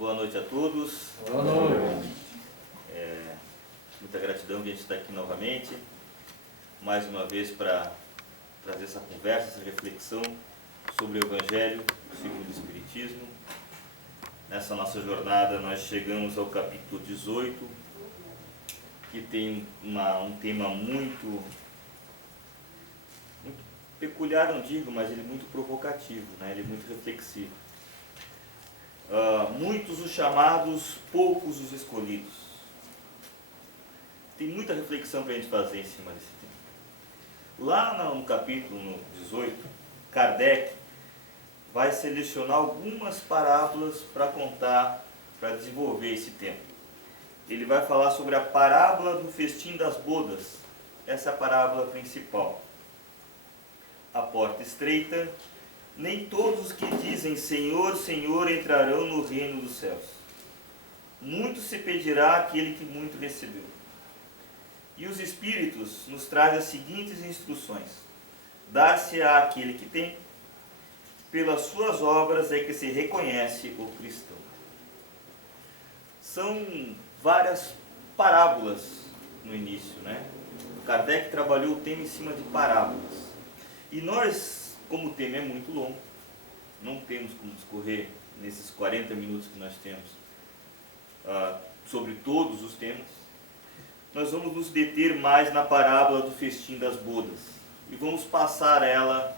Boa noite a todos. Boa noite. Muita gratidão que a gente está aqui novamente, mais uma vez para trazer essa conversa, essa reflexão sobre o Evangelho segundo o Espiritismo. Nessa nossa jornada nós chegamos ao capítulo 18, que tem um tema muito peculiar, não digo, mas ele é muito provocativo, né? Ele é muito reflexivo. Muitos os chamados, poucos os escolhidos. Tem muita reflexão para a gente fazer em cima desse tema. Lá no capítulo 18, Kardec vai selecionar algumas parábolas para contar, para desenvolver esse tema. Ele vai falar sobre a parábola do festim das bodas. Essa é a parábola principal. A porta estreita, nem todos os que dizem Senhor, Senhor entrarão no reino dos céus. Muito se pedirá àquele que muito recebeu. E os Espíritos nos trazem as seguintes instruções: dar-se-á àquele que tem, pelas suas obras é que se reconhece o cristão. São várias parábolas no início, né? Kardec trabalhou o tema em cima de parábolas. E nós, como o tema é muito longo, não temos como discorrer nesses 40 minutos que nós temos sobre todos os temas. Nós vamos nos deter mais na parábola do festim das bodas e vamos passar ela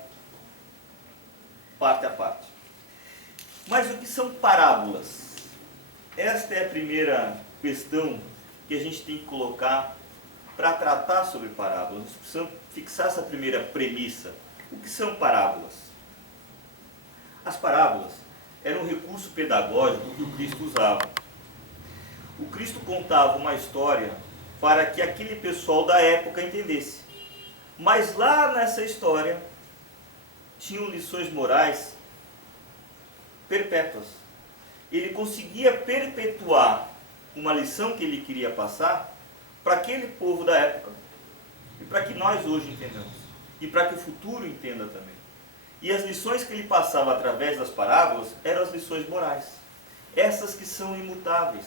parte a parte. Mas o que são parábolas? Esta é a primeira questão que a gente tem que colocar para tratar sobre parábolas. Nós precisamos fixar essa primeira premissa. O que são parábolas? As parábolas eram um recurso pedagógico que o Cristo usava. O Cristo contava uma história para que aquele pessoal da época entendesse. Mas lá nessa história tinham lições morais perpétuas. Ele conseguia perpetuar uma lição que ele queria passar para aquele povo da época e para que nós hoje entendamos e para que o futuro entenda também. E as lições que ele passava através das parábolas eram as lições morais, essas que são imutáveis,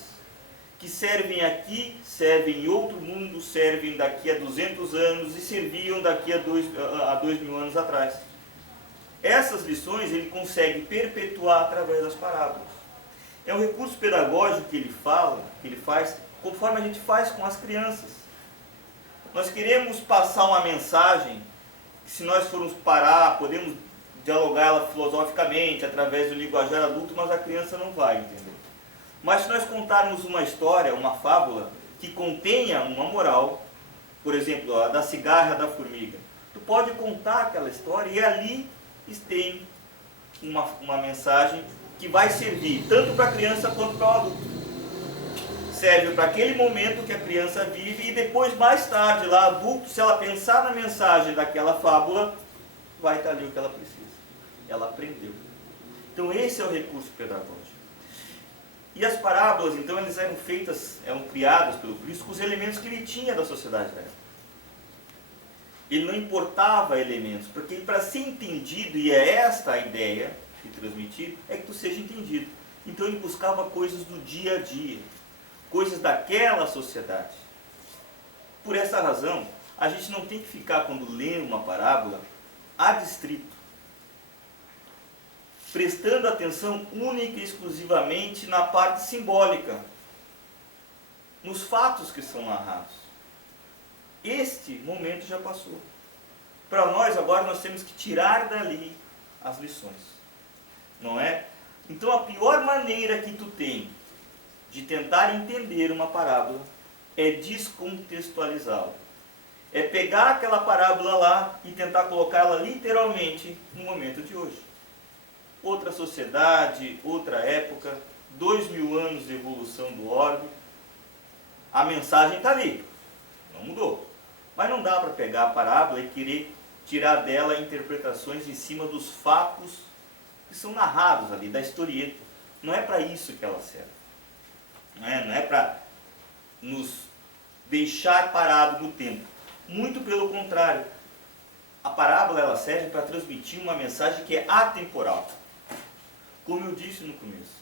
que servem aqui, servem em outro mundo, servem daqui a 200 anos e serviam daqui a 2.000 anos atrás. Essas lições ele consegue perpetuar através das parábolas. É um recurso pedagógico que ele faz, conforme a gente faz com as crianças. Nós queremos passar uma mensagem que, se nós formos parar, podemos dialogar ela filosoficamente, através do linguajar adulto, mas a criança não vai entender. Mas se nós contarmos uma história, uma fábula, que contenha uma moral, por exemplo, a da cigarra da formiga, tu pode contar aquela história e ali tem uma mensagem que vai servir tanto para a criança quanto para o adulto. Serve para aquele momento que a criança vive e depois, mais tarde, lá adulto, se ela pensar na mensagem daquela fábula, vai estar ali o que ela precisa. Ela aprendeu. Então esse é o recurso pedagógico. E as parábolas, então, elas eram criadas pelo Cristo com os elementos que ele tinha da sociedade da época. Ele não importava elementos, porque para ser entendido, e é esta a ideia de transmitir, é que tu seja entendido. Então ele buscava coisas do dia a dia, coisas daquela sociedade. Por essa razão, a gente não tem que ficar, quando lê uma parábola, adstrito, prestando atenção única e exclusivamente na parte simbólica, nos fatos que são narrados. Este momento já passou. Para nós, agora, nós temos que tirar dali as lições. Não é? Então, a pior maneira que tu tem de tentar entender uma parábola é descontextualizá-la. É pegar aquela parábola lá e tentar colocá-la literalmente no momento de hoje. Outra sociedade, outra época, 2.000 anos de evolução do orbe. A mensagem está ali, não mudou. Mas não dá para pegar a parábola e querer tirar dela interpretações em cima dos fatos que são narrados ali, da historieta. Não é para isso que ela serve. Não é para nos deixar parado no tempo. Muito pelo contrário. A parábola ela serve para transmitir uma mensagem que é atemporal. Como eu disse no começo,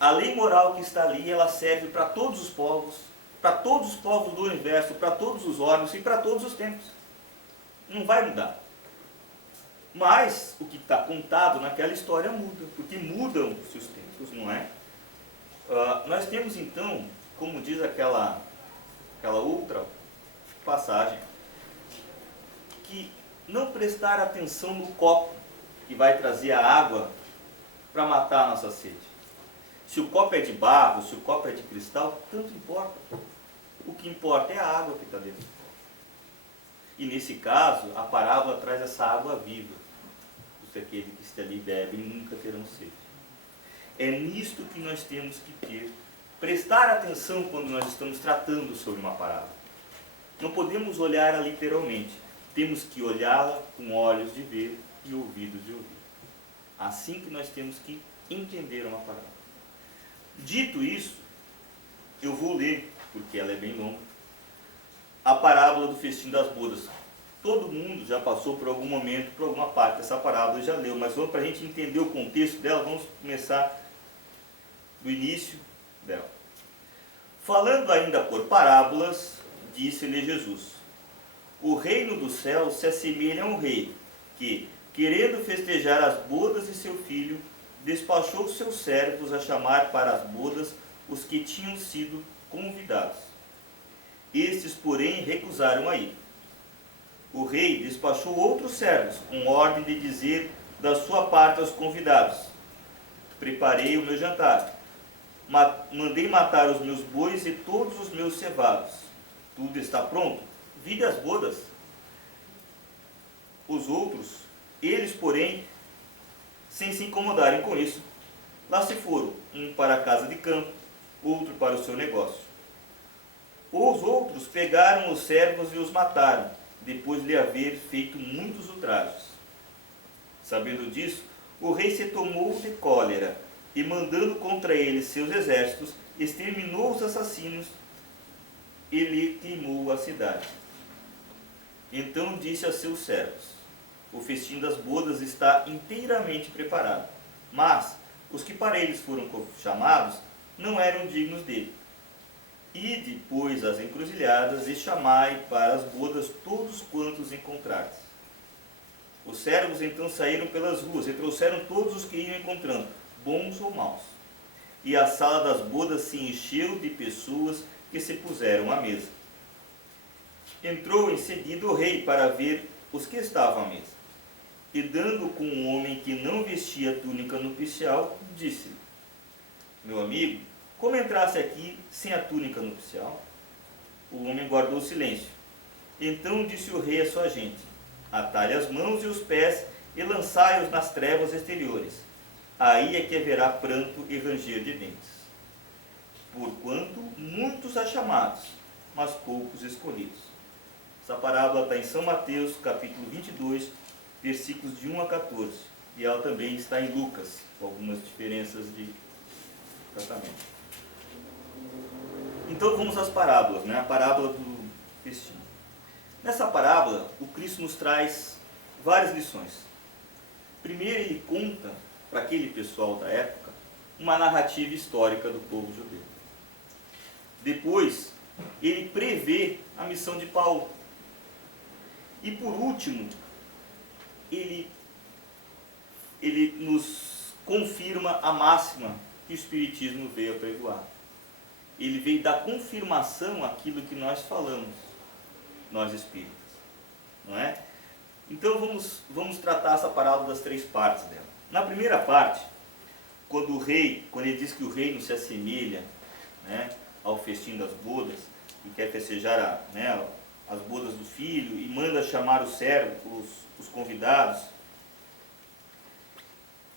A lei moral que está ali, ela serve para todos os povos do universo, para todos os órgãos e para todos os tempos. Não vai mudar. Mas o que está contado naquela história muda, porque mudam-se os tempos, não é? Nós temos então, como diz aquela outra passagem, que não prestar atenção no copo que vai trazer a água para matar a nossa sede. Se o copo é de barro, se o copo é de cristal, tanto importa. O que importa é a água que está dentro. E nesse caso, a parábola traz essa água viva. Aquele que está ali bebe nunca terão sede. É nisto que nós temos que ter, prestar atenção quando nós estamos tratando sobre uma parábola. Não podemos olhar-a literalmente, temos que olhá-la com olhos de ver e ouvidos de ouvir. Assim que nós temos que entender uma parábola. Dito isso, eu vou ler, porque ela é bem longa, a parábola do festim das bodas. Todo mundo já passou por algum momento, por alguma parte dessa parábola e já leu, mas para a gente entender o contexto dela, vamos começar do início dela. Falando ainda por parábolas, disse-lhe Jesus: o reino dos céus se assemelha a um rei que, querendo festejar as bodas de seu filho, despachou seus servos a chamar para as bodas os que tinham sido convidados. Estes, porém, recusaram a ir. O rei despachou outros servos, com ordem de dizer da sua parte aos convidados: preparei o meu jantar, mandei matar os meus bois e todos os meus cevados. Tudo está pronto, vide as bodas. Os outros, eles, porém, sem se incomodarem com isso, lá se foram, um para a casa de campo, outro para o seu negócio. Os outros pegaram os servos e os mataram, depois de haver feito muitos ultrajes. Sabendo disso, o rei se tomou de cólera e, mandando contra eles seus exércitos, exterminou os assassinos e lhe queimou a cidade. Então disse a seus servos: o festim das bodas está inteiramente preparado, mas os que para eles foram chamados não eram dignos dele. Ide, pois, às encruzilhadas e chamai para as bodas todos quantos encontrardes. Os servos então saíram pelas ruas e trouxeram todos os que iam encontrando, bons ou maus. E a sala das bodas se encheu de pessoas que se puseram à mesa. Entrou em seguida o rei para ver os que estavam à mesa. E dando com um homem que não vestia túnica nupcial, disse-lhe: meu amigo, como entrasse aqui sem a túnica nupcial? O homem guardou silêncio. Então disse o rei à sua gente: atai as mãos e os pés e lançai-os nas trevas exteriores. Aí é que haverá pranto e ranger de dentes. Porquanto muitos há chamados, mas poucos escolhidos. Essa parábola está em São Mateus, capítulo 22, versículos de 1 a 14. E ela também está em Lucas, com algumas diferenças de tratamento. Então vamos às parábolas, né? A parábola do festim. Nessa parábola, o Cristo nos traz várias lições. Primeiro, ele conta para aquele pessoal da época uma narrativa histórica do povo judeu. Depois, ele prevê a missão de Paulo. E por último, ele nos confirma a máxima que o Espiritismo veio apregoar. Ele veio dar confirmação àquilo que nós falamos, nós espíritas, não é? Então vamos tratar essa parábola das três partes dela. Na primeira parte, quando ele diz que o reino se assemelha, né, ao festim das bodas, e quer festejar as bodas do filho, e manda chamar os servos, os convidados,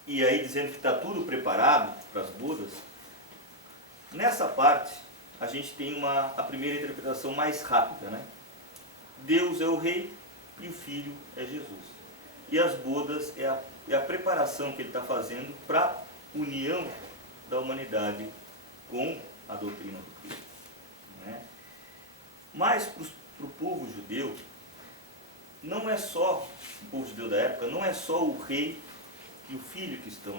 e aí dizendo que está tudo preparado para as bodas. Nessa parte, a gente tem a primeira interpretação mais rápida, né? Deus é o rei e o filho é Jesus. E as bodas é a preparação que ele está fazendo para a união da humanidade com a doutrina do Cristo, né? Mas para o povo judeu, não é só, o povo judeu da época, não é só o rei e o filho que estão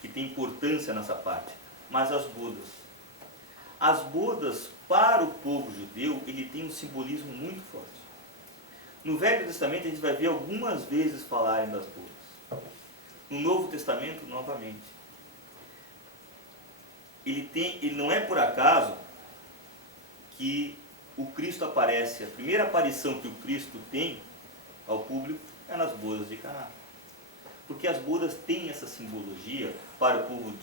que tem importância nessa parte, mas as bodas. As bodas, para o povo judeu, ele tem um simbolismo muito forte. No Velho Testamento a gente vai ver algumas vezes falarem das bodas. No Novo Testamento, novamente. Ele não é por acaso que o Cristo aparece, a primeira aparição que o Cristo tem ao público é nas bodas de Caná. Porque as bodas têm essa simbologia para o povo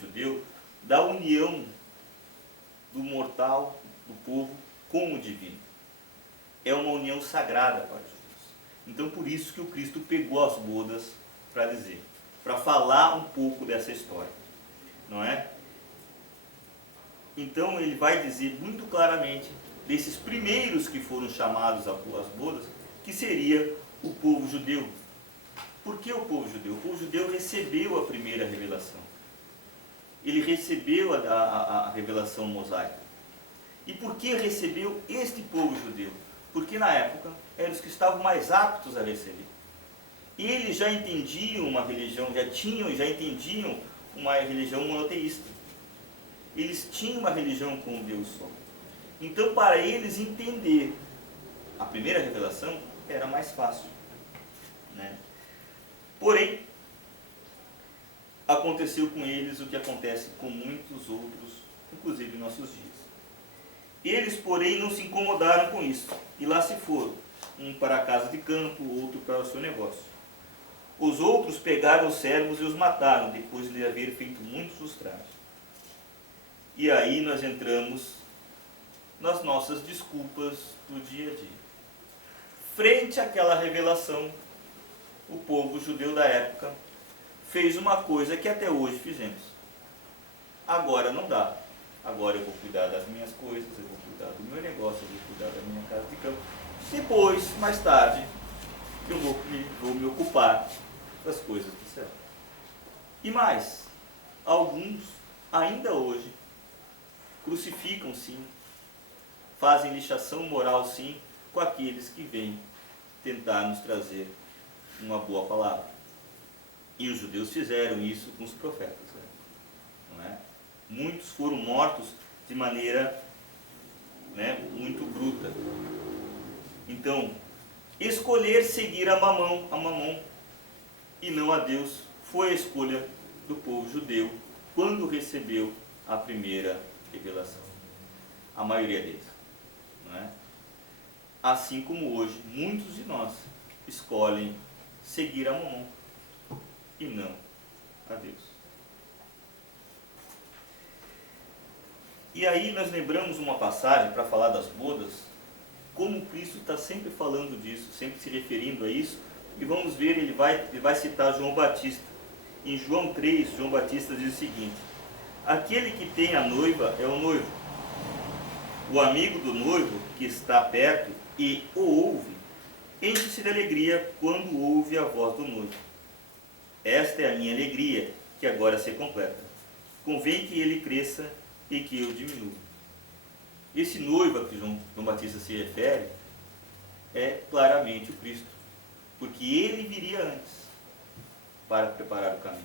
judeu da união do mortal, do povo, com o divino. É uma união sagrada para os judeus. Então por isso que o Cristo pegou as bodas para dizer, para falar um pouco dessa história, não é? Então ele vai dizer muito claramente desses primeiros que foram chamados às bodas, que seria o povo judeu. Por que o povo judeu? O povo judeu recebeu a primeira revelação. Ele recebeu a revelação mosaica. E por que recebeu este povo judeu? Porque na época eram os que estavam mais aptos a receber. Eles já entendiam uma religião, já entendiam uma religião monoteísta. Eles tinham uma religião com um Deus só. Então, para eles entender a primeira revelação, era mais fácil, né? Porém, aconteceu com eles o que acontece com muitos outros, inclusive em nossos dias. Eles, porém, não se incomodaram com isso, e lá se foram, um para a casa de campo, outro para o seu negócio. Os outros pegaram os servos e os mataram, depois de lhe haver feito muitos ultrajes. E aí nós entramos nas nossas desculpas do dia a dia. Frente àquela revelação, o povo judeu da época fez uma coisa que até hoje fizemos. Agora não dá. Agora eu vou cuidar das minhas coisas, eu vou cuidar do meu negócio, eu vou cuidar da minha casa de campo. Depois, mais tarde, eu vou me ocupar das coisas do céu. E mais, alguns ainda hoje crucificam sim, fazem lixação moral sim, com aqueles que vêm tentar nos trazer uma boa palavra. E os judeus fizeram isso com os profetas, né? Não é? Muitos foram mortos de maneira, né, muito bruta. Então, escolher seguir a Mamon e não a Deus foi a escolha do povo judeu quando recebeu a primeira revelação. A maioria deles, não é? Assim como hoje muitos de nós escolhem seguir a Mamon e não a Deus. E aí nós lembramos uma passagem para falar das bodas, como Cristo está sempre falando disso, sempre se referindo a isso, e vamos ver, ele vai citar João Batista. Em João 3, João Batista diz o seguinte: aquele que tem a noiva é o noivo. O amigo do noivo que está perto e o ouve, enche-se de alegria quando ouve a voz do noivo. Esta é a minha alegria, que agora se completa. Convém que ele cresça e que eu diminua. Esse noivo a que João Batista se refere é claramente o Cristo, porque ele viria antes para preparar o caminho.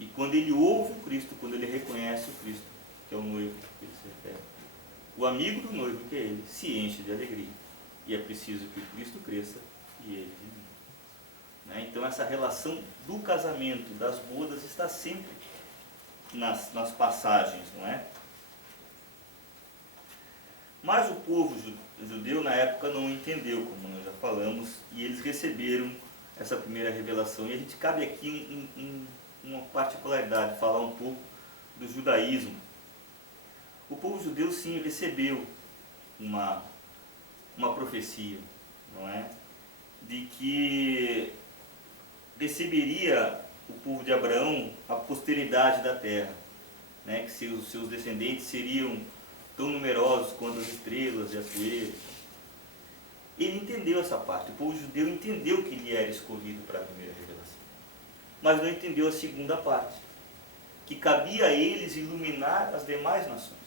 E quando ele ouve o Cristo, quando ele reconhece o Cristo, que é o noivo que ele se refere, o amigo do noivo, que é ele, se enche de alegria. E é preciso que o Cristo cresça e ele diminua. Né? Então essa relação do casamento, das bodas, está sempre nas passagens, não é? Mas o povo judeu na época não entendeu, como nós já falamos, e eles receberam essa primeira revelação. E a gente cabe aqui uma particularidade, falar um pouco do judaísmo. O povo judeu sim recebeu uma profecia, não é? De que receberia o povo de Abraão a posteridade da terra, né? Que seus descendentes seriam tão numerosos quanto as estrelas e as poeiras. Ele entendeu essa parte, o povo judeu entendeu que ele era escolhido para a primeira revelação, mas não entendeu a segunda parte, que cabia a eles iluminar as demais nações.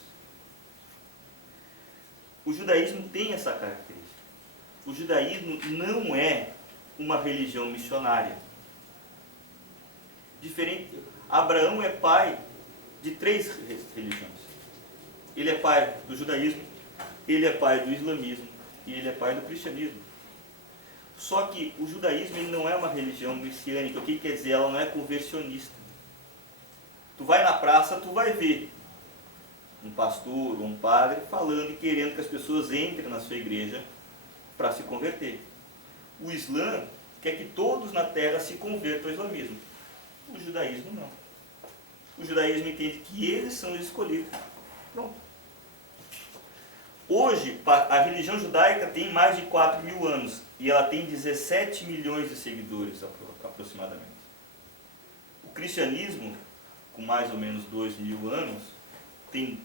O judaísmo tem essa característica. O judaísmo não é uma religião missionária. Diferente, Abraão é pai de 3 religiões. Ele é pai do judaísmo, ele é pai do islamismo e ele é pai do cristianismo. Só que o judaísmo ele não é uma religião messiânica. O que quer dizer? Ela não é conversionista. Tu vai na praça, tu vai ver um pastor ou um padre falando e querendo que as pessoas entrem na sua igreja para se converter. O Islã quer que todos na terra se convertam ao islamismo. O judaísmo não. O judaísmo entende que eles são os escolhidos. Pronto. Hoje, a religião judaica tem mais de 4.000 anos e ela tem 17 milhões de seguidores aproximadamente. O cristianismo, com mais ou menos 2.000 anos, tem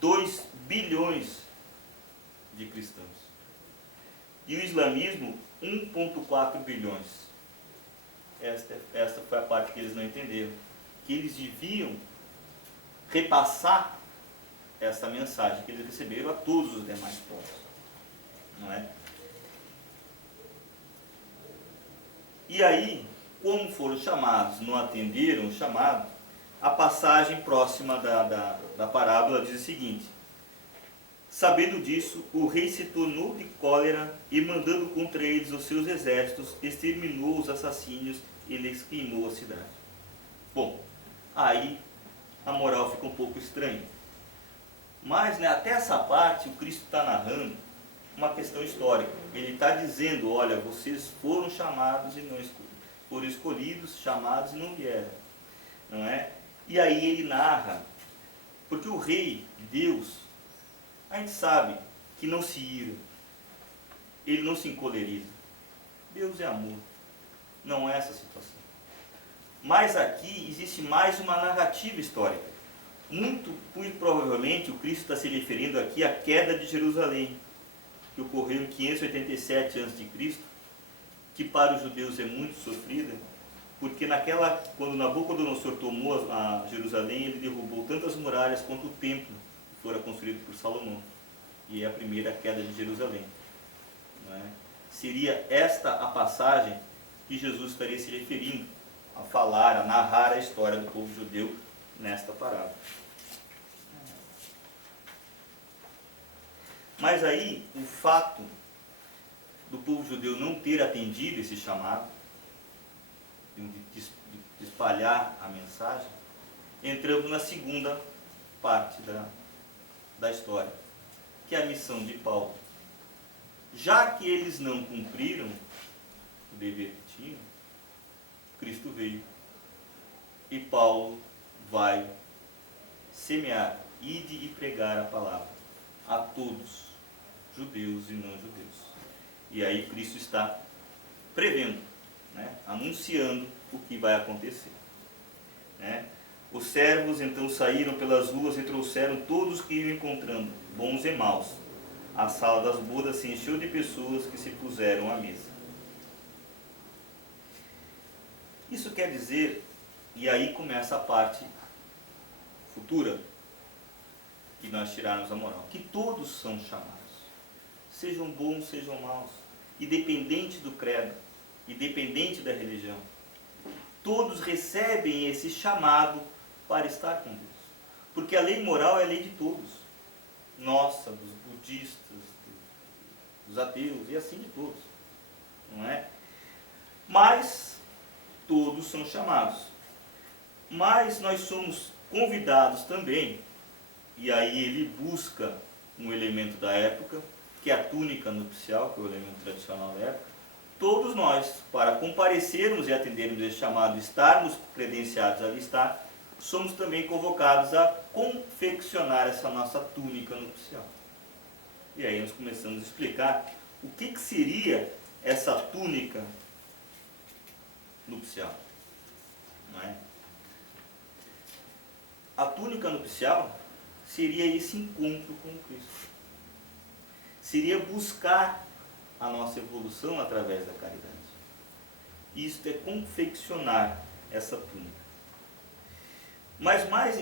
2 bilhões de cristãos. E o islamismo, 1,4 bilhões. Esta foi a parte que eles não entenderam. Que eles deviam repassar essa mensagem que eles receberam a todos os demais povos. Não é? E aí, como foram chamados, não atenderam o chamado, a passagem próxima da parábola diz o seguinte: sabendo disso, o rei se tornou de cólera e, mandando contra eles os seus exércitos, exterminou os assassínios e lhes queimou a cidade. Bom, aí a moral fica um pouco estranha. Mas até essa parte o Cristo está narrando uma questão histórica. Ele está dizendo, olha, vocês foram chamados e não escolhidos. Foram escolhidos, chamados e não vieram. Não é? E aí ele narra, porque o rei, Deus, a gente sabe que não se ira, ele não se encoleriza. Deus é amor, não é essa situação. Mas aqui existe mais uma narrativa histórica. Muito provavelmente o Cristo está se referindo aqui à queda de Jerusalém, que ocorreu em 587 a.C., que para os judeus é muito sofrida, porque quando Nabucodonosor tomou a Jerusalém, ele derrubou tantas muralhas quanto o templo que fora construído por Salomão. E é a primeira queda de Jerusalém. Não é? Seria esta a passagem que Jesus estaria se referindo, a falar, a narrar a história do povo judeu nesta parábola. Mas aí, o fato do povo judeu não ter atendido esse chamado, de espalhar a mensagem, entramos na segunda parte da história, que é a missão de Paulo. Já que eles não cumpriram o dever que tinham, Cristo veio e Paulo vai semear, ide e pregar a palavra a todos, judeus e não judeus. E aí Cristo está prevendo, né, anunciando o que vai acontecer. Né? Os servos então saíram pelas ruas e trouxeram todos que iam encontrando, bons e maus. A sala das bodas se encheu de pessoas que se puseram à mesa. Isso quer dizer, e aí começa a parte futura, que nós tirarmos a moral, que todos são chamados, sejam bons, sejam maus, independente do credo, independente da religião. Todos recebem esse chamado para estar com Deus. Porque a lei moral é a lei de todos. Nossa, dos budistas, dos ateus e assim de todos. Não é? Mas todos são chamados. Mas nós somos convidados também, e aí ele busca um elemento da época, que é a túnica nupcial, que é o elemento tradicional da época. Todos nós, para comparecermos e atendermos esse chamado, estarmos credenciados a estar, somos também convocados a confeccionar essa nossa túnica nupcial. E aí nós começamos a explicar o que seria essa túnica nupcial. Não é? A túnica nupcial seria esse encontro com Cristo. Seria buscar a nossa evolução através da caridade. Isto é confeccionar essa túnica. Mas mais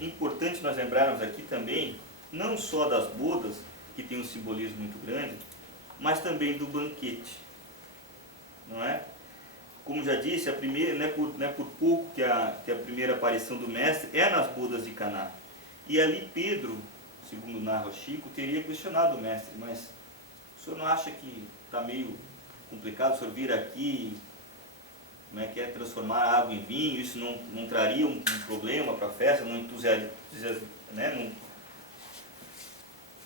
importante nós lembrarmos aqui também, não só das bodas, que tem um simbolismo muito grande, mas também do banquete. Não é? como já disse, a primeira, não é por pouco que a primeira aparição do Mestre é nas bodas de Caná. E ali Pedro, segundo narra o Chico, teria questionado o Mestre, mas o senhor não acha que está meio complicado o senhor vir aqui, como é que é, transformar água em vinho, isso não traria um problema para a festa, não entusiasmaria, né,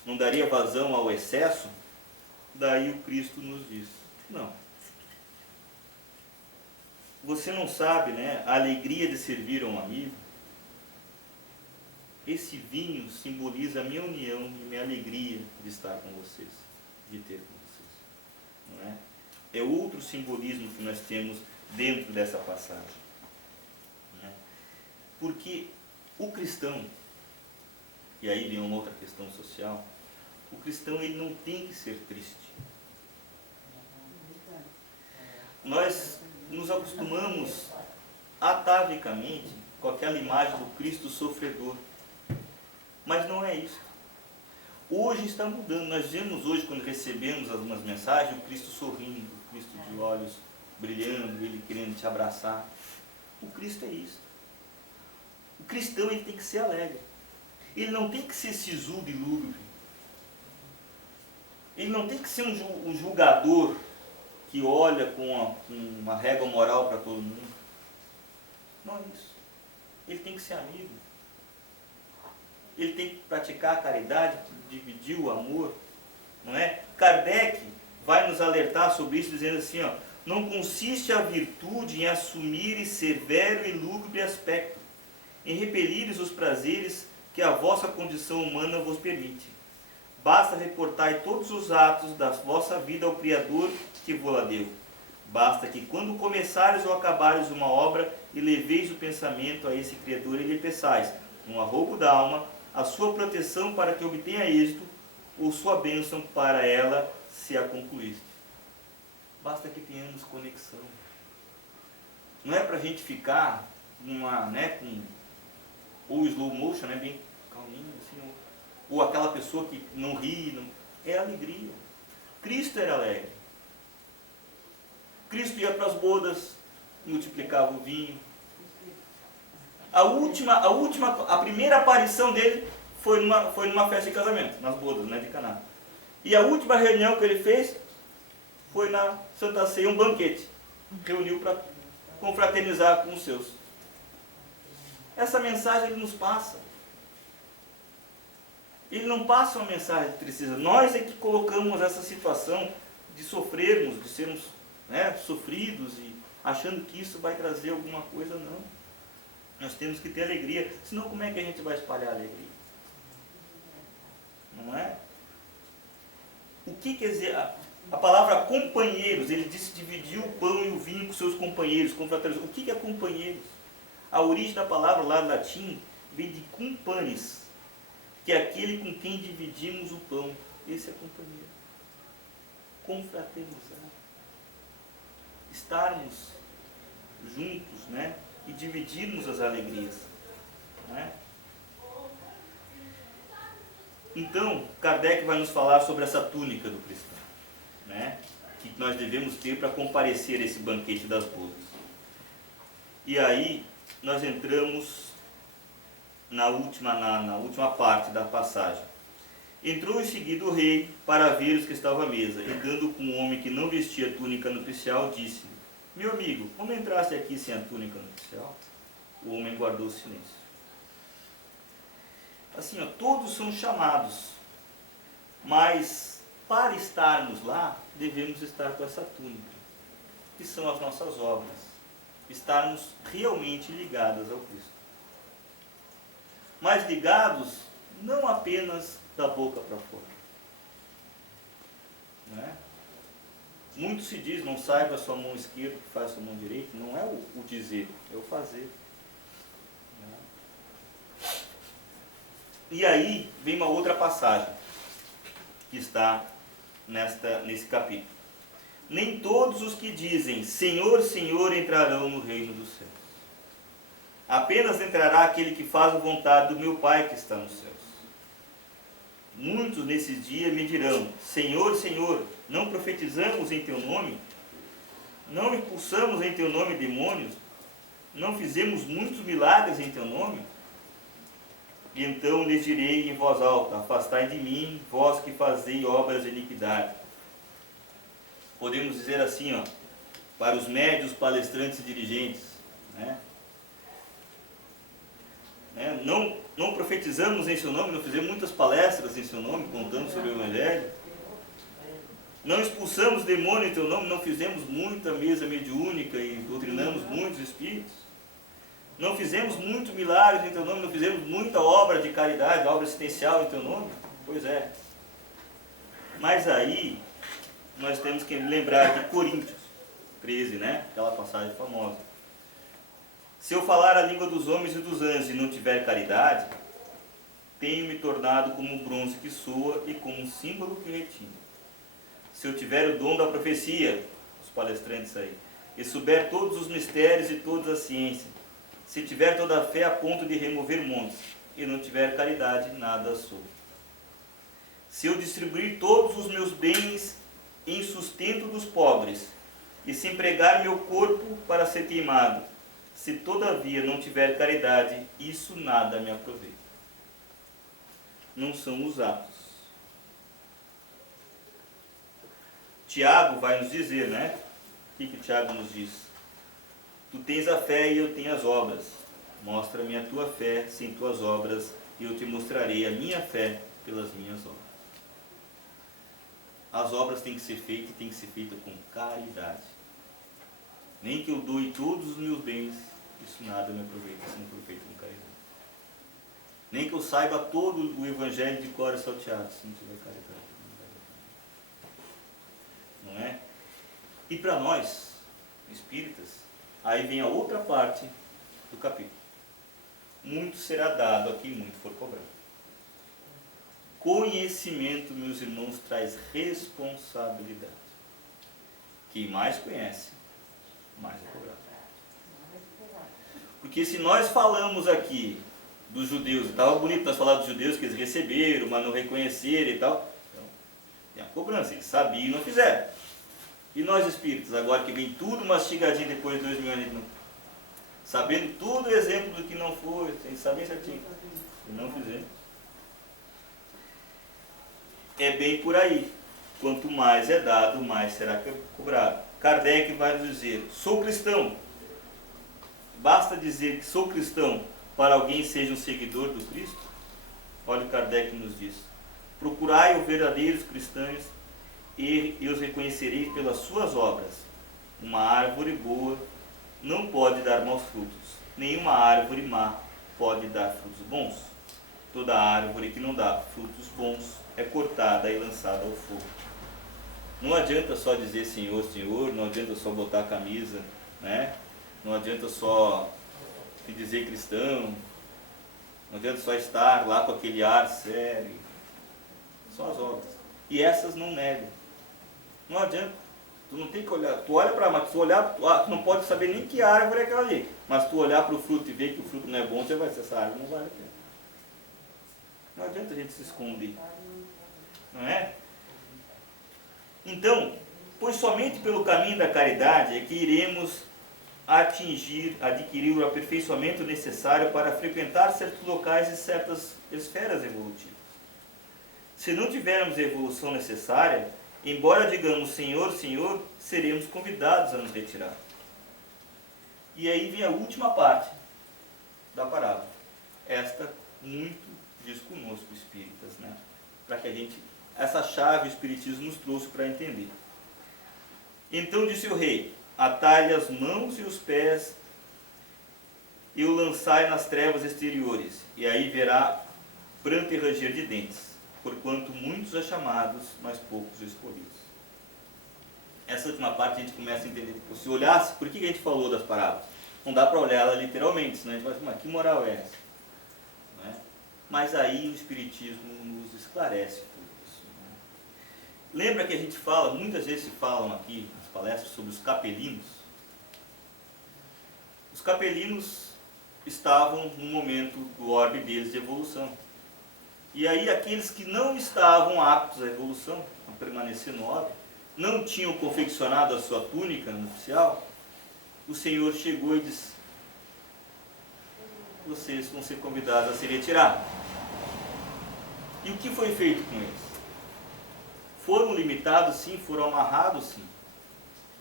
não daria vazão ao excesso? Daí o Cristo nos diz, não. Você não sabe, né, a alegria de servir a um amigo? Esse vinho simboliza a minha união e minha alegria de estar com vocês, de ter com vocês. Não é? É outro simbolismo que nós temos dentro dessa passagem. Não é? Porque o cristão, e aí vem uma outra questão social, o cristão ele não tem que ser triste. Nós nos acostumamos atavicamente com aquela imagem do Cristo sofredor. Mas não é isso. Hoje está mudando. Nós vemos hoje, quando recebemos algumas mensagens, o Cristo sorrindo, o Cristo de olhos brilhando, ele querendo te abraçar. O Cristo é isso. O cristão ele tem que ser alegre. Ele não tem que ser sisudo e lúgubre. Ele não tem que ser um julgador que olha com uma régua moral para todo mundo. Não é isso. Ele tem que ser amigo. Ele tem que praticar a caridade, dividir o amor. Não é? Kardec vai nos alertar sobre isso, dizendo assim, ó, não consiste a virtude em assumir severo e lúgubre aspecto, em repelires os prazeres que a vossa condição humana vos permite. Basta reportar todos os atos da vossa vida ao Criador que vos-la deu. Basta que quando começares ou acabares uma obra, e leveis o pensamento a esse Criador e lhe peçais, num arrobo da alma, a sua proteção para que obtenha êxito, ou sua bênção para ela se a concluíste. Basta que tenhamos conexão. Não é para a gente ficar com ou slow motion, né, bem calminho, assim, ou aquela pessoa que não ri, é alegria. Cristo era alegre. Cristo ia para as bodas, multiplicava o vinho. A primeira aparição dele foi numa festa de casamento, nas bodas, né, de Caná. E a última reunião que ele fez foi na Santa Ceia, um banquete. Reuniu para confraternizar com os seus. Essa mensagem ele nos passa. Ele não passa uma mensagem de tristeza. Nós é que colocamos essa situação de sofrermos, de sermos, né, sofridos e achando que isso vai trazer alguma coisa. Não. Nós temos que ter alegria. Senão como é que a gente vai espalhar a alegria? Não é? O que quer dizer? A palavra companheiros, ele disse dividir o pão e o vinho com seus companheiros, confraternizar. O que é companheiros? A origem da palavra lá no latim vem de cumpanis, que é aquele com quem dividimos o pão. Esse é companheiro. Confraternizar. Estarmos juntos, né? E dividirmos as alegrias. Né? Então, Kardec vai nos falar sobre essa túnica do cristão, né? Que nós devemos ter para comparecer a esse banquete das bodas. E aí, nós entramos na última parte da passagem. Entrou em seguida o rei para ver os que estavam à mesa, e dando com um homem que não vestia túnica nupcial, disse: meu amigo, como entraste aqui sem a túnica nupcial? O homem guardou silêncio. Assim, ó, todos são chamados, mas para estarmos lá, devemos estar com essa túnica, que são as nossas obras, estarmos realmente ligadas ao Cristo. Mas ligados não apenas da boca para fora. Né? Muito se diz, não saiba a sua mão esquerda que faz a sua mão direita. Não é o dizer, é o fazer. E aí vem uma outra passagem que está nesse capítulo. Nem todos os que dizem Senhor, Senhor entrarão no reino dos céus. Apenas entrará aquele que faz a vontade do meu Pai que está nos céus. Muitos nesses dias me dirão: Senhor, Senhor, não profetizamos em teu nome? Não expulsamos em teu nome demônios? Não fizemos muitos milagres em teu nome? E então lhes direi em voz alta: afastai de mim, vós que fazei obras de iniquidade. Podemos dizer assim, ó, para os médios, palestrantes e dirigentes, né? Não profetizamos em seu nome, não fizemos muitas palestras em seu nome, contando sobre o Evangelho. Não expulsamos demônio em teu nome, não fizemos muita mesa mediúnica e doutrinamos muitos espíritos. Não fizemos muitos milagres em teu nome, não fizemos muita obra de caridade, obra assistencial em teu nome. Pois é. Mas aí, nós temos que lembrar de Coríntios 13, né? Aquela passagem famosa. Se eu falar a língua dos homens e dos anjos e não tiver caridade, tenho me tornado como um bronze que soa e como um símbolo que retina. Se eu tiver o dom da profecia, os palestrantes aí, e souber todos os mistérios e toda a ciência, se tiver toda a fé a ponto de remover montes, e não tiver caridade, nada sou. Se eu distribuir todos os meus bens em sustento dos pobres, e se empregar meu corpo para ser queimado, se todavia não tiver caridade, isso nada me aproveita. Não são os atos. Tiago vai nos dizer, né? O que Tiago nos diz? Tu tens a fé e eu tenho as obras. Mostra-me a tua fé sem tuas obras, e eu te mostrarei a minha fé pelas minhas obras. As obras têm que ser feitas e têm que ser feitas com caridade. Nem que eu doe todos os meus bens, isso nada me aproveita se não for feito com caridade. Nem que eu saiba todo o Evangelho de cor e salteado, se não tiver caridade. Não é? E para nós, espíritas, aí vem a outra parte do capítulo. Muito será dado a quem muito for cobrado. Conhecimento, meus irmãos, traz responsabilidade. Quem mais conhece, mais é cobrado. Porque se nós falamos aqui dos judeus, estava bonito nós falar dos judeus que eles receberam, mas não reconheceram e tal. Então, tem a cobrança, eles sabiam e não fizeram. E nós espíritas, agora que vem tudo mastigadinho depois de 2000 anos, sabendo tudo o exemplo do que não foi, sem saber certinho, e não fizemos. É bem por aí. Quanto mais é dado, mais será cobrado. Kardec vai nos dizer: sou cristão. Basta dizer que sou cristão para alguém seja um seguidor do Cristo? Olha o Kardec nos diz: procurai os verdadeiros cristãos e os reconhecereis pelas suas obras. Uma árvore boa não pode dar maus frutos, nenhuma árvore má pode dar frutos bons. Toda árvore que não dá frutos bons é cortada e lançada ao fogo. Não adianta só dizer Senhor, Senhor, não adianta só botar a camisa, né? Não adianta só se dizer cristão, não adianta só estar lá com aquele ar sério. São as obras. E essas não negam. Não adianta. Tu não tem que olhar. Tu olha para mas tu olhar, tu não pode saber nem que árvore é aquela ali. Mas tu olhar para o fruto e ver que o fruto não é bom, você vai dizer, essa árvore não vale a pena. Não adianta a gente se esconder. Não é? Então, pois somente pelo caminho da caridade é que iremos adquirir o aperfeiçoamento necessário para frequentar certos locais e certas esferas evolutivas. Se não tivermos a evolução necessária, embora digamos Senhor, Senhor, seremos convidados a nos retirar. E aí vem a última parte da parábola. Esta muito diz conosco, espíritas, né? Para que a gente, essa chave o Espiritismo nos trouxe para entender. Então disse o rei: atai-lhe as mãos e os pés e o lançai nas trevas exteriores, e aí verá pranto e ranger de dentes, porquanto muitos são chamados, mas poucos escolhidos. Essa última parte a gente começa a entender. Se olhasse, por que a gente falou das parábolas? Não dá para olhar ela literalmente, senão a gente vai dizer, mas que moral é essa? Não é? Mas aí o Espiritismo nos esclarece tudo isso. Né? Lembra que a gente fala, muitas vezes se falam aqui nas palestras sobre os capelinos? Os capelinos estavam no momento do orbe deles de evolução. E aí aqueles que não estavam aptos à evolução, a permanecer no orbe, não tinham confeccionado a sua túnica nupcial, o Senhor chegou e disse: vocês vão ser convidados a se retirar. E o que foi feito com eles? Foram limitados, sim, foram amarrados, sim,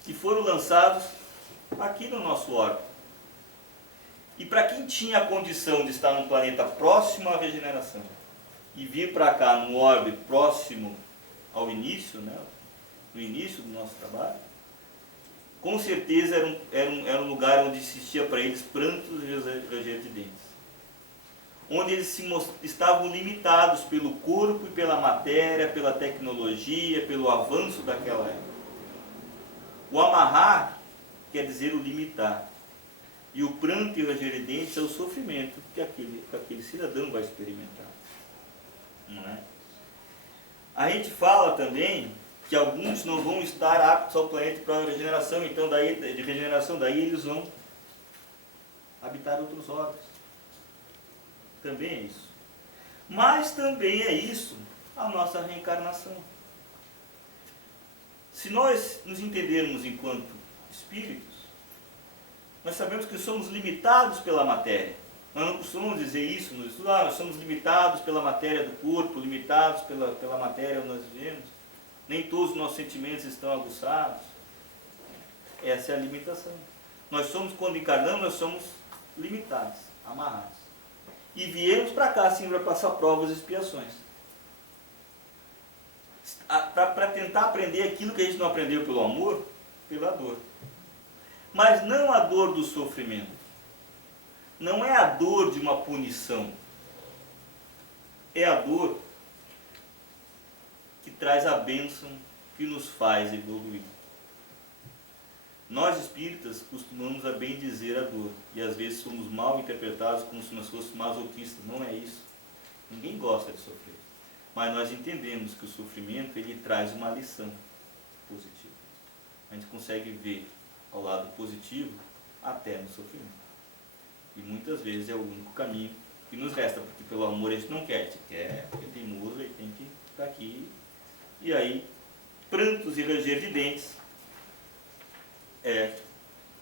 e foram lançados aqui no nosso orbe. E para quem tinha a condição de estar num planeta próximo à regeneração e vir para cá no orbe próximo ao início, né, no início do nosso trabalho, com certeza era um lugar onde existia para eles prantos e ranger de dentes, onde eles estavam limitados pelo corpo e pela matéria, pela tecnologia, pelo avanço daquela época. O amarrar quer dizer o limitar. E o pranto e ranger de dentes é o sofrimento que aquele cidadão vai experimentar. Não é? A gente fala também que alguns não vão estar aptos ao planeta para a regeneração, então daí eles vão habitar outros orbes. Também é isso. Mas também é isso a nossa reencarnação. Se nós nos entendermos enquanto espíritos, nós sabemos que somos limitados pela matéria. Nós não costumamos dizer isso no estudo, nós somos limitados pela matéria do corpo, limitados pela matéria onde nós vivemos. Nem todos os nossos sentimentos estão aguçados. Essa é a limitação. Nós somos, quando encarnamos, nós somos limitados, amarrados. E viemos para cá, sim, para passar provas e expiações. Para tentar aprender aquilo que a gente não aprendeu pelo amor, pela dor. Mas não a dor do sofrimento. Não é a dor de uma punição. É a dor que traz a bênção que nos faz evoluir. Nós espíritas costumamos a bem dizer a dor. E às vezes somos mal interpretados como se nós fôssemos masoquistas. Não é isso. Ninguém gosta de sofrer. Mas nós entendemos que o sofrimento ele traz uma lição positiva. A gente consegue ver ao lado positivo até no sofrimento. E muitas vezes é o único caminho que nos resta, porque pelo amor a gente não quer, a gente quer, porque é teimoso e tem que estar aqui. E aí, prantos e ranger de dentes é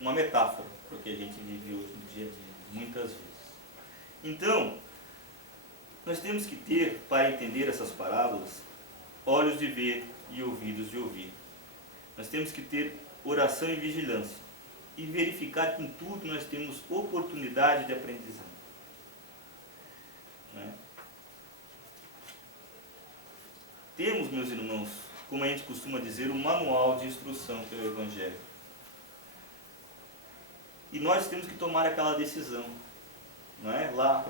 uma metáfora para o que a gente vive hoje no dia a dia, muitas vezes. Então, nós temos que ter, para entender essas parábolas, olhos de ver e ouvidos de ouvir. Nós temos que ter oração e vigilância e verificar que em tudo nós temos oportunidade de aprendizado. Né? Temos, meus irmãos, como a gente costuma dizer, um manual de instrução pelo Evangelho. E nós temos que tomar aquela decisão. Não é? Lá,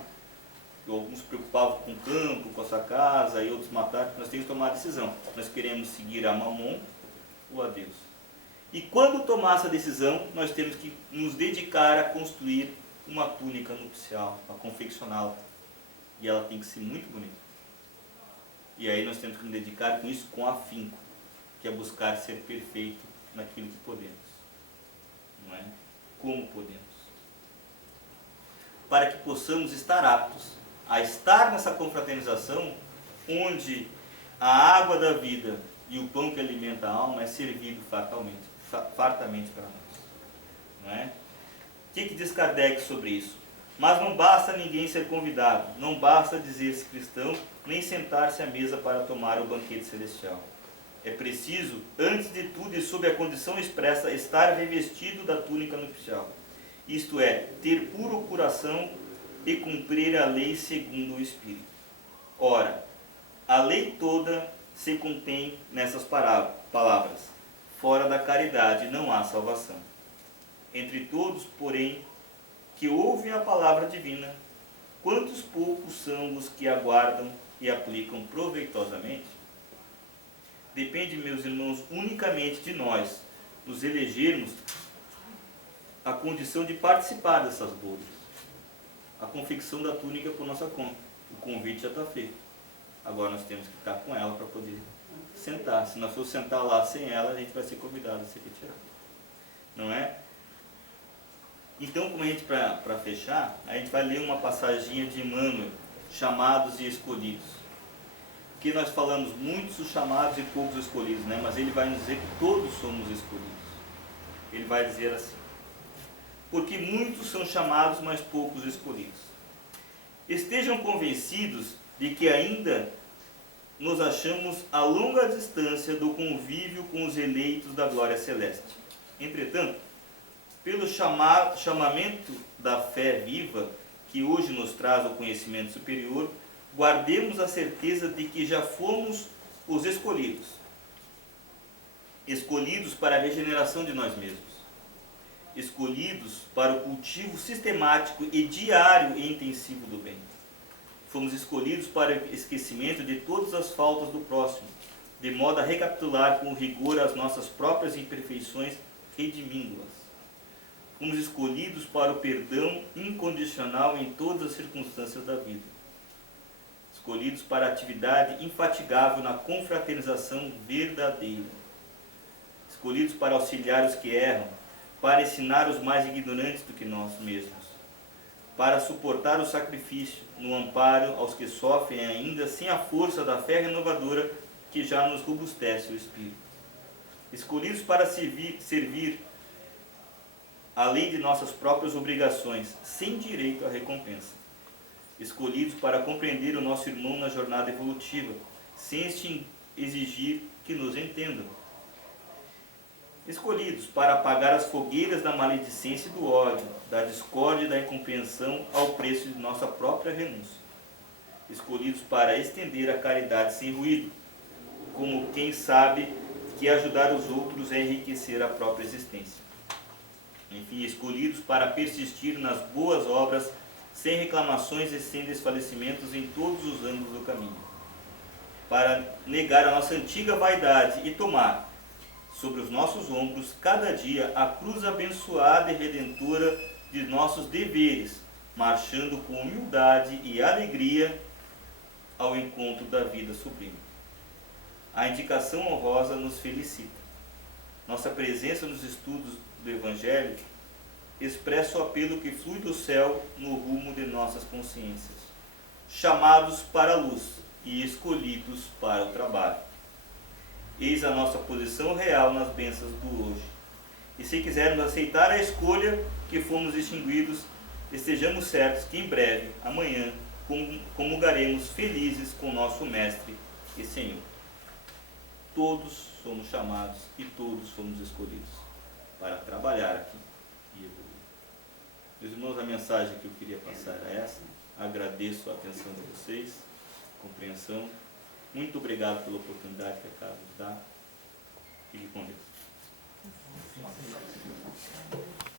alguns se preocupavam com o campo, com a sua casa, e outros mataram. Nós temos que tomar a decisão. Nós queremos seguir a Mamon ou a Deus. E quando tomar essa decisão, nós temos que nos dedicar a construir uma túnica nupcial, a confeccioná-la. E ela tem que ser muito bonita. E aí nós temos que nos dedicar com isso com afinco, que é buscar ser perfeito naquilo que podemos. Não é? Como podemos. Para que possamos estar aptos a estar nessa confraternização onde a água da vida e o pão que alimenta a alma é servido fartamente para nós. Não é? O que diz Kardec sobre isso? Mas não basta ninguém ser convidado, não basta dizer-se cristão, nem sentar-se à mesa para tomar o banquete celestial. É preciso, antes de tudo e sob a condição expressa, estar revestido da túnica nupcial. Isto é, ter puro coração e cumprir a lei segundo o Espírito. Ora, a lei toda se contém nessas palavras. Fora da caridade não há salvação. Entre todos, porém, que ouvem a palavra divina, quantos poucos são os que aguardam e aplicam proveitosamente? Depende, meus irmãos, unicamente de nós nos elegermos a condição de participar dessas bodas. A confecção da túnica por nossa conta. O convite já está feito. Agora nós temos que estar com ela para poder sentar. Se nós for sentar lá sem ela, a gente vai ser convidado a se retirar. Não é? Então, como a gente, para fechar, a gente vai ler uma passaginha de Emmanuel, Chamados e Escolhidos. Porque nós falamos muitos os chamados e poucos os escolhidos, né? Mas ele vai nos dizer que todos somos escolhidos. Ele vai dizer assim: porque muitos são chamados, mas poucos escolhidos. Estejam convencidos de que ainda nos achamos a longa distância do convívio com os eleitos da glória celeste. Entretanto, pelo chamamento da fé viva, que hoje nos traz o conhecimento superior, guardemos a certeza de que já fomos os escolhidos. Escolhidos para a regeneração de nós mesmos. Escolhidos para o cultivo sistemático e diário e intensivo do bem. Fomos escolhidos para o esquecimento de todas as faltas do próximo, de modo a recapitular com rigor as nossas próprias imperfeições, redimindo-as. Fomos escolhidos para o perdão incondicional em todas as circunstâncias da vida. Escolhidos para a atividade infatigável na confraternização verdadeira. Escolhidos para auxiliar os que erram, para ensinar os mais ignorantes do que nós mesmos, para suportar o sacrifício no amparo aos que sofrem ainda sem a força da fé renovadora que já nos robustece o espírito. Escolhidos para servir além de nossas próprias obrigações, sem direito à recompensa. Escolhidos para compreender o nosso irmão na jornada evolutiva, sem exigir que nos entendam. Escolhidos para apagar as fogueiras da maledicência e do ódio, da discórdia e da incompreensão ao preço de nossa própria renúncia. Escolhidos para estender a caridade sem ruído, como quem sabe que ajudar os outros é enriquecer a própria existência. Enfim, escolhidos para persistir nas boas obras sem reclamações e sem desfalecimentos em todos os ângulos do caminho. Para negar a nossa antiga vaidade e tomar sobre os nossos ombros, cada dia, a cruz abençoada e redentora de nossos deveres, marchando com humildade e alegria ao encontro da vida sublime. A indicação honrosa nos felicita. Nossa presença nos estudos do Evangelho expressa o apelo que flui do céu no rumo de nossas consciências, chamados para a luz e escolhidos para o trabalho. Eis a nossa posição real nas bênçãos do hoje. E se quisermos aceitar a escolha que fomos distinguidos, estejamos certos que em breve, amanhã, comungaremos felizes com nosso Mestre e Senhor. Todos somos chamados e todos somos escolhidos para trabalhar aqui e evoluir. Meus irmãos, a mensagem que eu queria passar é essa. Agradeço a atenção de vocês, compreensão. Muito obrigado pela oportunidade que a casa nos dá. Fique com Deus.